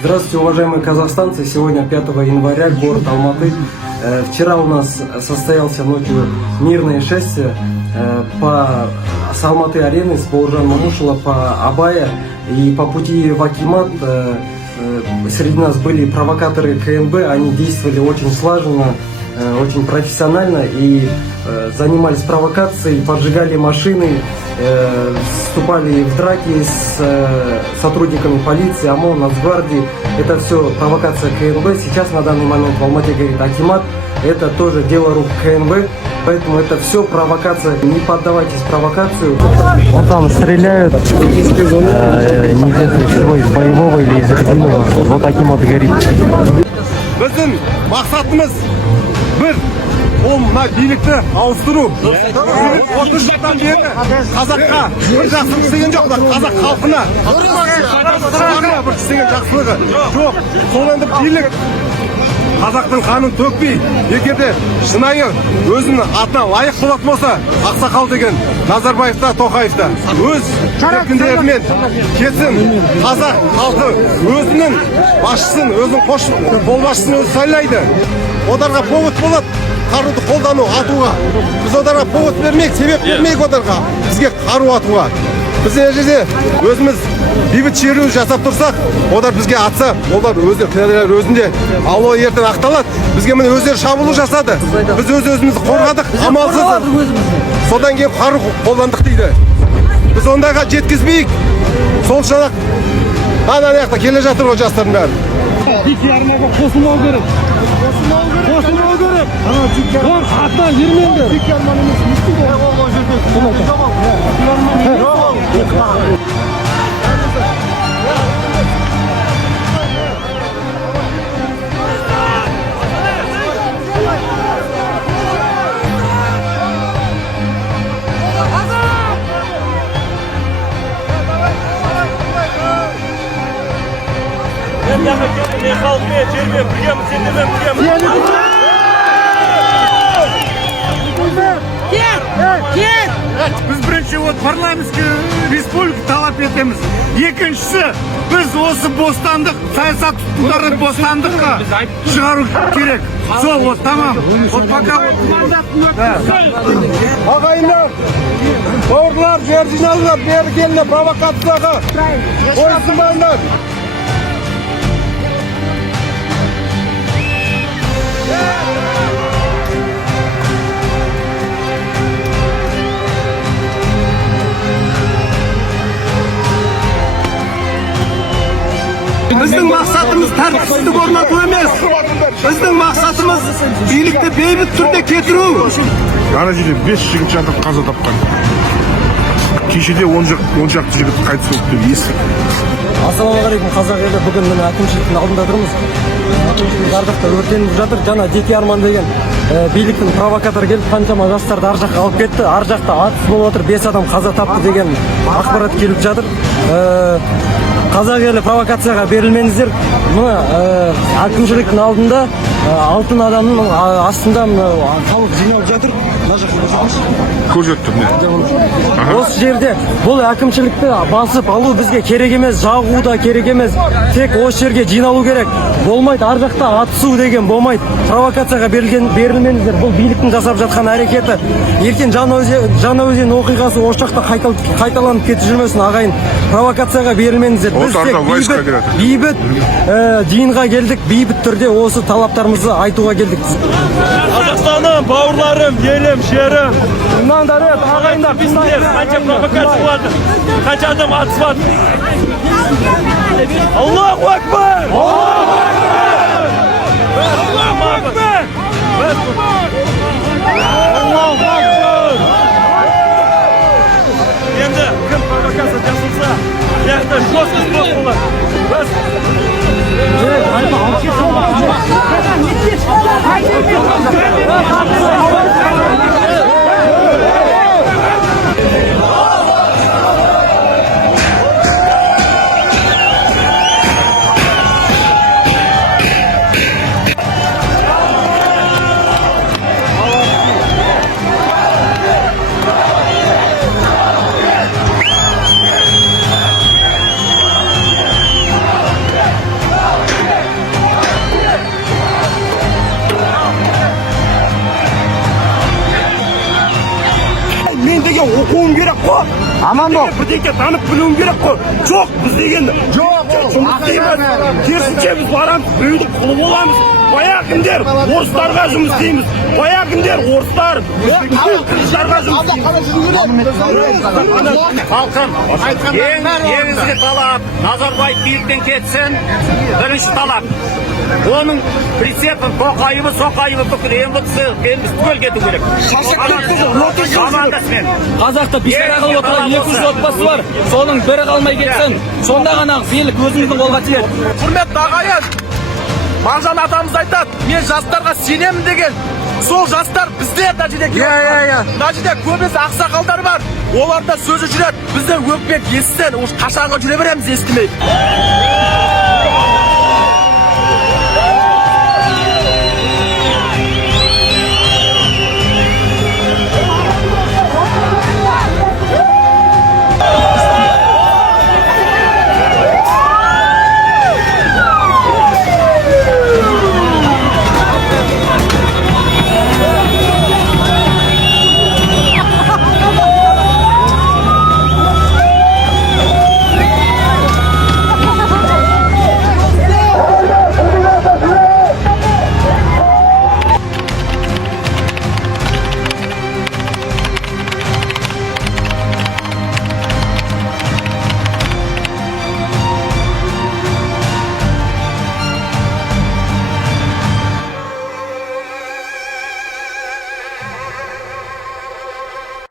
Здравствуйте, уважаемые казахстанцы! Сегодня 5 января, город Алматы. Вчера у нас состоялся ночью мирное шествие с Алматы-арены, с Бауыржан Момышұлы по Абая. И по пути в Акимат среди нас были провокаторы КНБ. Они действовали очень слаженно, очень профессионально и занимались провокацией, поджигали машины, вступали в драки с сотрудниками полиции, ОМОН, Нацгвардии. Это все провокация КНБ. Сейчас на данный момент в Алмате говорит Акимат. Это тоже дело рук КНБ. Поэтому это все провокация. Не поддавайтесь провокацию. Вот там стреляют. Неизвестно чего, из боевого или из резинового. Вот таким вот горит. Біздің мақсатымыз бір, ол мына билікті ауыстыру. 30 жылдан бері қазаққа бір жақсылық істеген жоқ, қазақ халқына бір істеген жақсылығы жоқ. Сол енді билік қазақтың қанын төкпей, егерде шынайы өзінің атына лайық болатын болса, Ақсақал деген Назарбаевта, Тоқаевта өз еркіндерімен кетсін. Қазақ халқы өзінің басшысын, өзінің қолбасшысын өзі сайлайды. Одарға повод болады қаруды қолдану, атуға. Біз одарға повод бермейік, себеп бермейік одарға бізге қару атуға. Біз жерде өзіміз бейбіт шеру жасап тұрсақ, олар бізге атса, олар өздері кінәлар өзінде. Ал ол ертең ақталады. Бізге міне өздері шабуыл жасады. Біз өз-өзімізді қорғадық, амалсыз. Содан кейін қару қолдандық дейді. Біз ондайға жеткізбейік. Сол шанақ ана жақта келе жатыр ғой жастардың бәрі. Дикий арнаға қосылмау керек. Қосылмау керек. Ол атына ермеңдер. Дикий арнаның емес, мықты ғой. Ол жерде. Мен халықпен, жермен біргеміз, сендермен біргеміз. Біз бірінші парламентский республика талап етеміз. Екіншісі, біз осы бостандық, саясат тұтқындарын бостандыққа шығару керек. Сол, тамам. Пока Ағайындар, бауырлар, жер жиналыңдар, бері келіне провокацияға ойсынбаңдар. біздің мақсатымыз тәртіпсіздік орнату емес. Біздің мақсатымыз билікті бейбіт түрде кетіру. Ана жерде 5 жігіт жатып қаза тапқан. Кешеде 10 шақты жігіт қайтыс болды деп естідік. Ассалаумағалейкум, қазақ елі. Бүгін міне әкімшіліктің алдында тұрмыз. Әкімшілік ардақта өртеніп жатыр. Жаңа Дикий Арман деген биліктің провокаторы келіп қаншама жастарды ар жаққа алып кетті. Ар жақта атыс болып отыр, 5 адам қаза тапты деген ақпарат келіп жатыр. Қазақ елі провокацияға берілмеңіздер. Мына әкімшіліктің алдында алтын адамның астында халық жиналып жатыр. Көрсеттім. Осы жерде бұл әкімшілікті басып алу бізге керек емес, жағу да керек емес. Тек осы жерге жиналу керек. Болмайды, ар жақта атысу деген болмайды. Провокацияға берілмеңіздер. Бұл биліктің жасап жатқан әрекеті. Ертең Жаңаөзен оқиғасы осы жақта қайталанып кетіп жүрмесін, ағайын. Провокацияға берілмеңіздер. Біз тек бейбіт жиынға келдік, бейбіт түрде осы талаптарымызды айтуға келдік. Қазақстаным, бауырларым, елім, шерім. Мынаңдар ағайындар, Қанша провокация болады, қанша адам атысады. Аллаху акбар! Аллаху акбар! Аллаху акбар! Енді кім провокация жасылса, яғни жостық болады. білуің керек қой. Аман бол. Бірдеңке танып білуің керек қой. Жоқ, біз деген жұмыс істейміз. Керісінше біз барамыз, біреудің құлы боламыз. Бая кімдер? Орыстарға жұмыс істейміз. Бая кімдер? Орыстар. Қыздарға жұмыс Халқым, ең ізгі талап, Назарбаев биліктен кетсін, бірінші талап. Оның прицепін, тоқайыбы, соқайыбы бүкіл МВД-сі, түгел кету керек. Командасымен. Қазақта бейшара қылып отырған 200 отбасы бар. Соның бірі қалмай кетсін. Сонда ғана билік өзіміздің қолға тиеді. Құрметті ағайын, Мағжан атамыз айтады, мен жастарға сенемін деген. Сол жастар бізде мына жерде мына жерде көбінесе ақсақалдар бар. Оларда сөзі жүреді. Бізде өкпек естісін, қашанғы жүре береміз естімей.